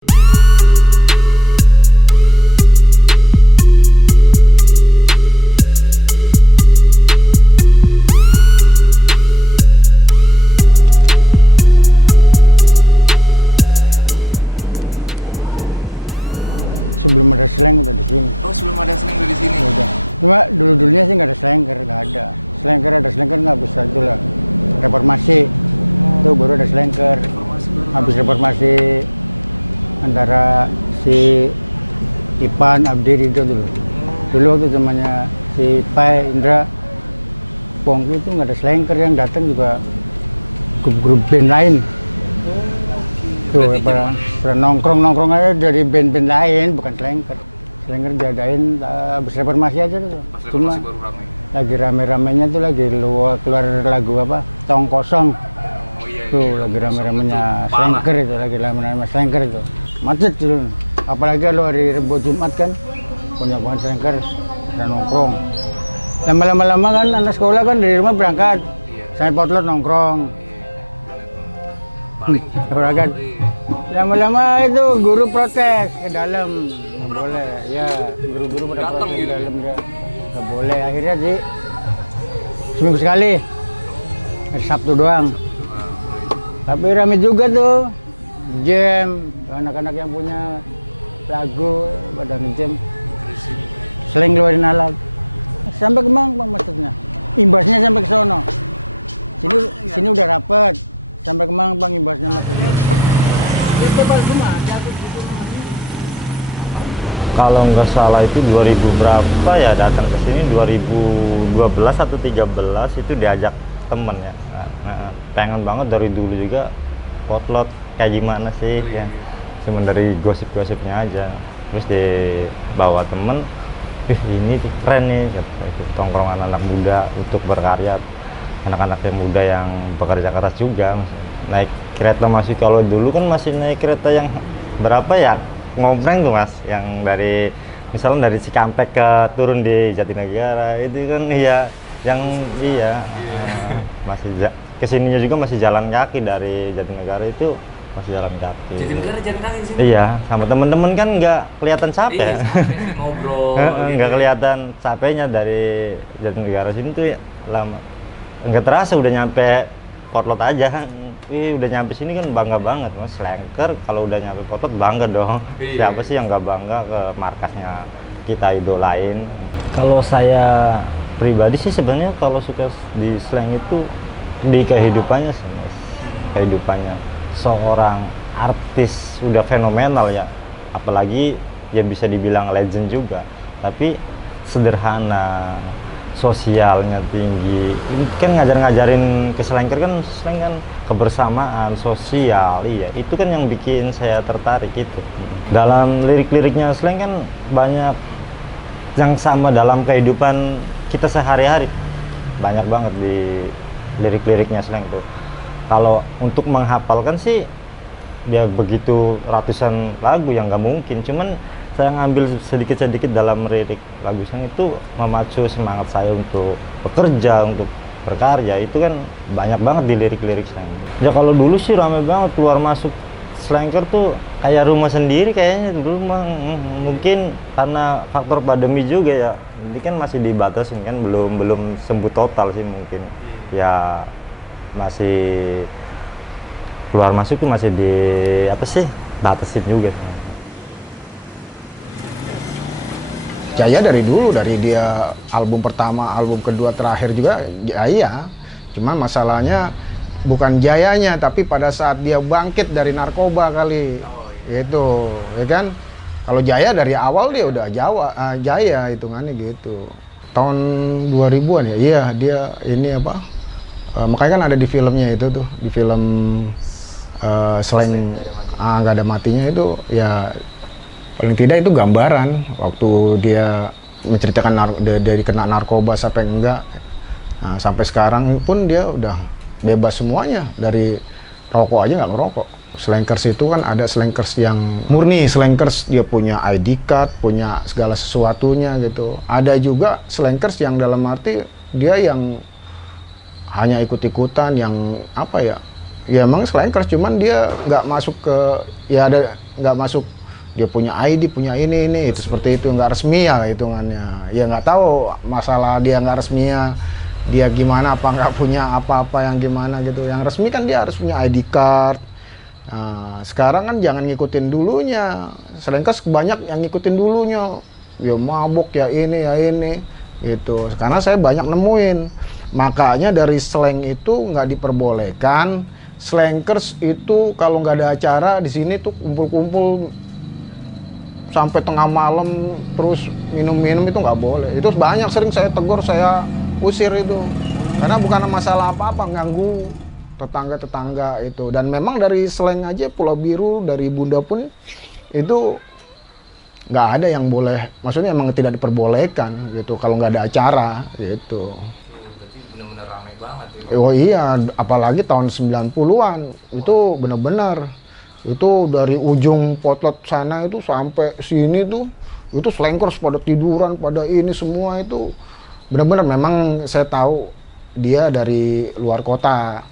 Sebelum ada slang udah di sini. Oh, sebelum ada slang udah di sini. Udah. Cuma dulunya sih nggak ada slangker, nggak ada. Slangker nggak bisa itu lah. Reformasi itu baru ada slangker. Reformasi baru. Habis reformasi antara si Ipan, Abdi, Ridho dulu. Dulu waktu zamannya si Pai, Indra, Pongki itu nggak ada slangker, yang datang juga grup-grup band lain. Tuh, pada nongkrong aja dari band-band lain, bukan slangker. Slangker diadain habis reformasi aja tuh. Pas Cuma reformasi baru ramai. lagi rame-ramenya tuh lagi keluar lagu apa? Tong Kosong. Oh iya. Tuh iya. lagi Kosong rame-ramenya itu slangker itu, lagi rame-rame slangker itu. Macet dulu. Apalagi kalau hari Rebo Jumat kan punya banget slangker dan nongkrong. Lama-lama kan anak sekolah kan dari rumah berangkat. Iya. Saya potlot nongkrong. Balik. Kan. Lama-lama itu guru protes ke dalam, nggak boleh. Ya, guru-guru pada Datang protes gitu. ke dalam dia, nggak boleh. Akhirnya sih seminggu sekali, hari Sabtu doang. Tapi rame juga tuh, jam, anak-anak yang punya lagu pada ngejam, sering keluarin alat. Sampai Kemang maksudnya, imbasnya sampai ke sono. Sini udah rapet, sampai Kemang bang imbasnya maksudnya. Tebal semua ada aku gitu namanya. Kalau nggak salah itu 2000 berapa ya datang ke sini, 2012 atau 13 itu diajak temen ya. Nah, pengen banget dari dulu juga potlot kayak gimana sih ya. Cuma dari gosip-gosipnya aja. Terus dibawa temen, ini keren nih itu tongkrongan anak muda untuk berkarya, anak-anak yang muda yang bekerja keras juga. Naik kereta masih, kalau dulu kan masih naik kereta yang berapa ya, ngompreng tuh mas, yang dari misalnya dari Cikampek ke turun di Jatinegara itu kan iya, yang iya masih kesininya juga masih jalan kaki dari Jatinegara itu masih jalan kaki. Jatinegara jalan kaki sini. Iya, sama temen-temen kan nggak kelihatan capek. Iya, ngobrol. Nggak kelihatan capeknya dari Jatinegara sini tuh ya, lama. Nggak terasa udah nyampe potlot aja. Udah nyampe sini kan bangga banget mas, slangker kalau udah nyampe potlot bangga dong. Iya. Siapa sih yang nggak bangga ke markasnya kita idolain. Kalau saya pribadi sih sebenarnya kalau suka di slang itu di kehidupannya sih mas, kehidupannya seorang artis udah fenomenal ya, apalagi ya bisa dibilang legend juga, tapi sederhana, sosialnya tinggi. Ini kan ngajarin ke slangker kan, slang kan kebersamaan, sosial, iya. Itu kan yang bikin saya tertarik itu. Dalam lirik-liriknya slang kan banyak yang sama dalam kehidupan kita sehari-hari. Banyak banget di lirik-liriknya slang tuh. Kalau untuk menghafalkan sih dia begitu ratusan lagu yang nggak mungkin, cuman saya ngambil sedikit-sedikit dalam lirik lagu slang itu memacu semangat saya untuk bekerja, untuk berkarya. Itu kan banyak banget di lirik-lirik slang. Ya kalau dulu sih rame banget, keluar masuk slangker tuh kayak rumah sendiri kayaknya dulu. Mungkin karena faktor pandemi juga ya, ini kan masih dibatasin kan, belum sembuh total sih mungkin ya, masih keluar masuk tuh masih di apa sih, batasin juga. Jaya dari dulu, dari dia album pertama, album kedua, terakhir juga Jaya. Cuman masalahnya bukan Jayanya, tapi pada saat dia bangkit dari narkoba kali. Gitu, ya kan? Kalau Jaya dari awal dia udah Jaya hitungannya gitu. Tahun 2000-an ya, iya dia ini apa? Makanya kan ada di filmnya itu tuh, di film slang nggak ada matinya itu ya. Paling tidak itu gambaran waktu dia menceritakan dari kena narkoba sampai enggak. Nah, sampai sekarang pun dia udah bebas semuanya, dari rokok aja nggak ngerokok. Slankers itu kan ada slankers yang murni, slankers dia punya ID card, punya segala sesuatunya gitu. Ada juga slankers yang dalam arti dia yang hanya ikut-ikutan, yang apa ya? Ya emang slankers, cuman dia nggak masuk ke, ya ada nggak masuk. Dia punya ID, punya ini itu seperti itu, nggak resmi ya hitungannya. Ya nggak tahu masalah dia nggak resmi ya, dia gimana, apa nggak punya apa-apa yang gimana gitu. Yang resmi kan dia harus punya ID card. Nah, sekarang kan jangan ngikutin dulunya. Selengkes banyak yang ngikutin dulunya. Ya mabuk ya ini gitu. Karena saya banyak nemuin. Makanya dari slang itu nggak diperbolehkan. Slankers itu kalau nggak ada acara di sini tuh kumpul-kumpul sampai tengah malam terus minum-minum itu nggak boleh. Itu banyak sering saya tegur, saya usir itu. Karena bukan masalah apa-apa, ganggu tetangga-tetangga itu. Dan memang dari slang aja Pulau Biru, dari Bunda pun itu nggak ada yang boleh, maksudnya emang tidak diperbolehkan gitu kalau nggak ada acara gitu. Berarti benar-benar ramai banget ya. Oh iya, apalagi tahun 90-an itu benar-benar. Itu dari ujung potlot sana itu sampai sini tuh itu slankers pada tiduran, pada ini semua itu benar-benar. Memang saya tahu dia dari luar kota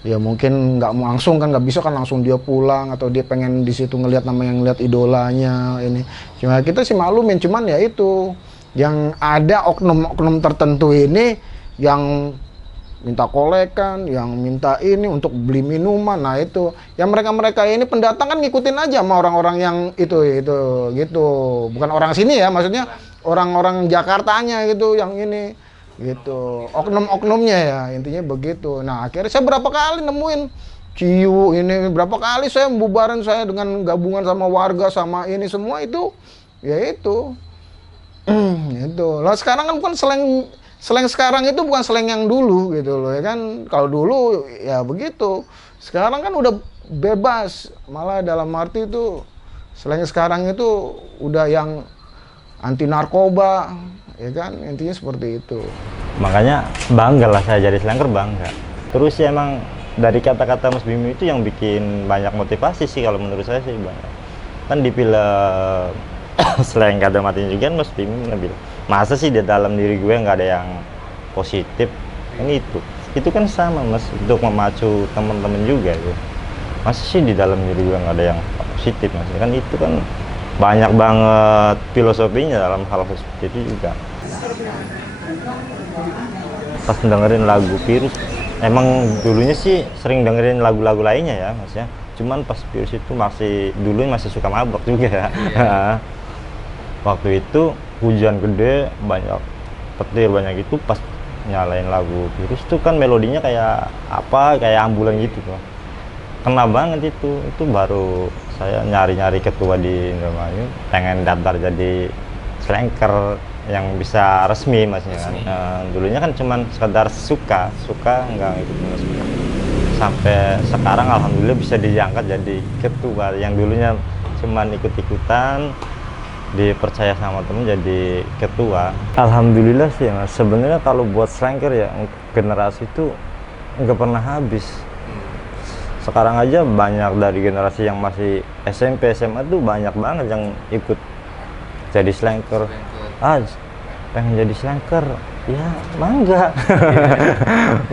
ya, mungkin nggak mau langsung kan, nggak bisa kan langsung dia pulang atau dia pengen di situ ngelihat nama yang ngelihat idolanya ini. Cuma kita sih maklumin, cuman ya itu yang ada oknum-oknum tertentu ini yang minta kolekan, yang minta ini untuk beli minuman. Nah itu, yang mereka ini pendatang kan ngikutin aja sama orang-orang yang itu gitu. Bukan orang sini ya, maksudnya orang-orang Jakartanya gitu, yang ini gitu. Oknum-oknumnya ya, intinya begitu. Nah akhirnya saya berapa kali nemuin ciu ini, berapa kali saya membubarin saya dengan gabungan sama warga sama ini semua itu, ya itu. Itu. Lah sekarang kan bukan slang sekarang itu bukan slang yang dulu gitu loh ya kan. Kalau dulu ya begitu. Sekarang kan udah bebas. Malah dalam arti itu slang sekarang itu udah yang anti narkoba ya kan. Intinya seperti itu. Makanya bangga lah saya jadi slanker, bangga. Terus ya emang dari kata-kata Mas Bimi itu yang bikin banyak motivasi sih kalau menurut saya sih banyak. Kan di film slang kata matinya juga Mas Bimi bilang, masa sih di dalam diri gue nggak ada yang positif. Kan itu kan sama Mas, untuk memacu teman-teman juga ya. Masa sih di dalam diri gue nggak ada yang positif Mas, kan itu kan banyak banget filosofinya dalam hal seperti itu juga. Pas dengerin lagu Virus, emang dulunya sih sering dengerin lagu-lagu lainnya ya Mas ya, cuman pas Virus itu dulu masih suka mabok juga ya. Waktu itu hujan gede, banyak petir, banyak itu, pas nyalain lagu Virus tuh kan melodinya kayak ambulan gitu tuh. Kena banget itu baru saya nyari-nyari ketua di Indramayu, pengen daftar jadi slanker yang bisa resmi Masnya kan. Dulunya kan cuman sekedar suka nggak ikut resmi. Sampai sekarang alhamdulillah bisa diangkat jadi ketua, yang dulunya cuman ikut-ikutan, dipercaya sama temen jadi ketua. Alhamdulillah sih Mas, sebenarnya kalau buat slanker ya generasi itu nggak pernah habis. Sekarang aja banyak dari generasi yang masih SMP SMA tuh banyak banget yang ikut jadi slanker. Pengen jadi slanker ya bangga.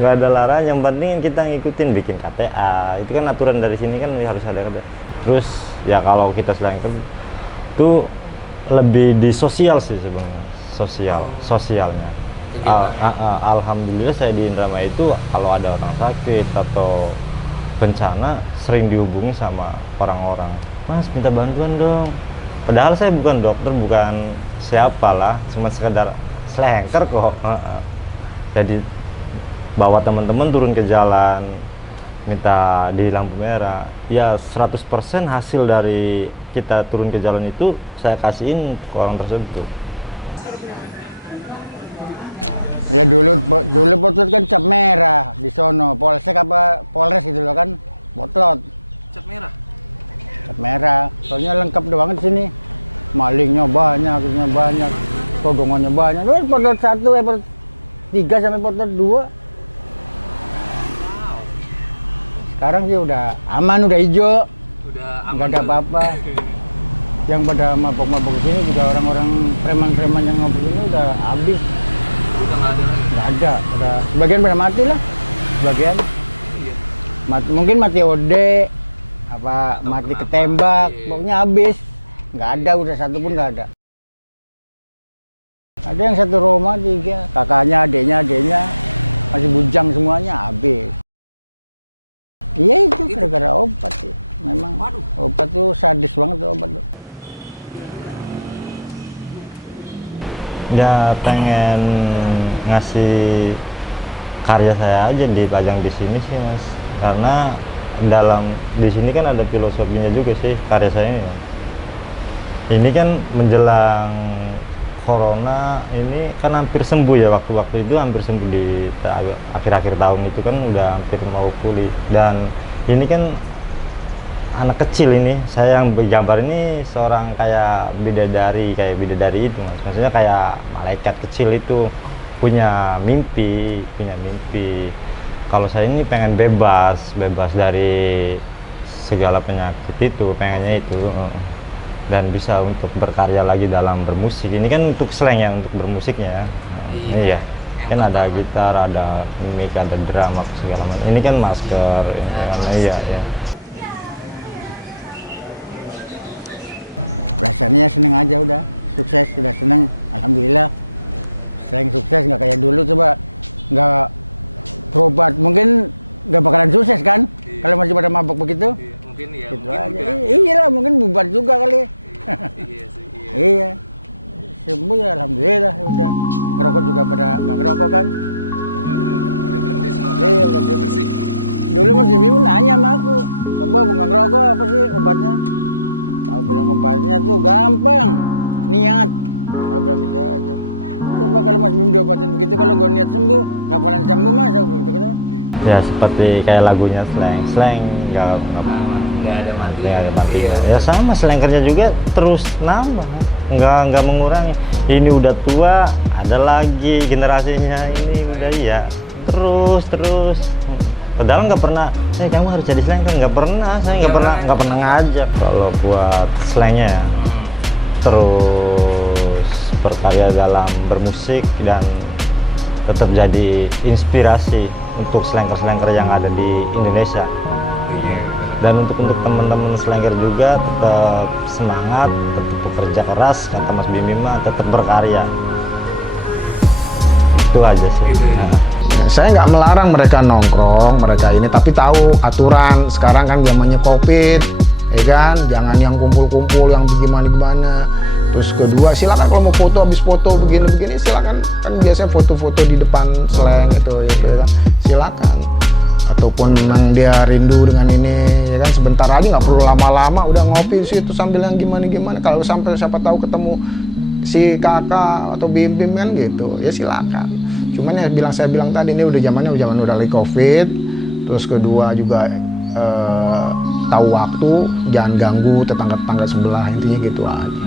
Nggak ada larangan, yang penting kita ngikutin, bikin KTA, itu kan aturan dari sini kan harus ada KTA. Terus ya kalau kita slanker tuh lebih di sosial sih sebenarnya, sosialnya. Alhamdulillah saya di Indramayu itu kalau ada orang sakit atau bencana sering dihubungi sama orang-orang, Mas minta bantuan dong. Padahal saya bukan dokter, bukan siapalah, cuma sekedar slanker kok. Jadi bawa teman-teman turun ke jalan, minta di lampu merah. Ya 100% hasil dari kita turun ke jalan itu saya kasihin ke orang tersebut. Ya dulu potlot kan cap merah di sono, polsek apa polres gitu loh kan, potlot. Cap merah. Cap merah, soalnya lengkap doang di sini. Malingnya banyak, todongannya banyak. Lu potlot 1, potlot 3 sampai potlot 2. Sekarang sih udah aman, udah hijau. Udah Nggak aman. ada apa-apa. Yang pada mabok-mabok di sini juga orang-orang preman-preman yang mabok ini udah habis. Udah nggak ada lagi. Nggak ada, udah sebagian pada mati lah. Sebagian. Iya. Mungkin mati OD apa mati ketembak, pokoknya habis. Nggak ada, udah satu pun nggak ada. Ada yang satu rumah 3, kakaknya, adiknya masih bujang semuanya, habis. Iya itu gara-gara obat sih. Memang obat tuh sadis banget tuh obat tuh. Ya pengen ngasih karya saya aja dipajang di sini sih Mas, karena di sini kan ada filosofinya juga sih karya saya ini. Ini kan menjelang corona ini kan hampir sembuh ya, waktu-waktu itu hampir sembuh di akhir-akhir tahun itu kan udah hampir mau pulih. Dan ini kan anak kecil ini, saya yang bergambar ini seorang kayak bidadari itu Mas. Maksudnya kayak malaikat kecil itu punya mimpi. Kalau saya ini pengen bebas dari segala penyakit itu, pengennya itu. Dan bisa untuk berkarya lagi dalam bermusik. Ini kan untuk slang ya, untuk bermusiknya ya. Iya. Kan ada gitar, ada mic, ada drum, segala macam. Ini kan masker, iya. Rasanya seneng aja udah, sukses, udah seneng, alhamdulillah. Selain sukses nggak kayak dulu, coba nggak berobat, mungkin nggak bakalan sukses kan? Kalau masih pada mabok begitu. Mungkin ya, Gitu mungkin aja. udah. Iya lah, mungkin bubar juga kali. Iya sih, iya. Iya, sembuh ya alhamdulillah, ya udah. Ngerokok juga pada nggak ngerokok kan? Udah berhenti semua. Iya, udah berhenti. Bersih. Dulu Mas Bibi nanya sama aku, apa nggak ngerokok, apa sih obatnya? Aku bilang obatnya tuh gampang, niat. Aku bilang gitu aja. Coba kalau Mas Bim diobatin begitu, kalau nggak niat sembuh, nggak bakalan sembuh Mas. Aku bilang gitu. Ya seperti kayak lagunya slang nggak ada matinya. Ya sama, slang kerja juga terus nambah, nggak mengurangi. Ini udah tua, ada lagi generasinya ini udah ya terus. Padahal nggak pernah, kamu harus jadi slang kan, nggak pernah, saya nggak pernah ngajak. Kalau buat slangnya ya, terus berkarya dalam bermusik dan tetap jadi inspirasi untuk slanger yang ada di Indonesia. Dan untuk teman-teman slanger juga tetap semangat, tetap bekerja keras, kata Mas Bim mah tetap berkarya. Itu aja sih. Saya nggak melarang mereka nongkrong, mereka ini, tapi tahu aturan. Sekarang kan zamannya COVID, ya kan? Jangan yang kumpul-kumpul, yang gimana. Terus kedua, silakan kalau mau foto, habis foto begini silakan. Kan biasanya foto-foto di depan slang itu, ya kan? Silakan. Ataupun memang dia rindu dengan ini, ya kan? Sebentar aja, nggak perlu lama-lama, udah ngopi di situ sambil yang gimana. Kalau sampai siapa tahu ketemu si kakak atau Bim kan gitu, ya silakan. Cuman ya saya bilang tadi, ini udah zamannya udah lagi COVID. Terus kedua juga tahu waktu, jangan ganggu tetangga-tetangga sebelah, intinya gitu aja.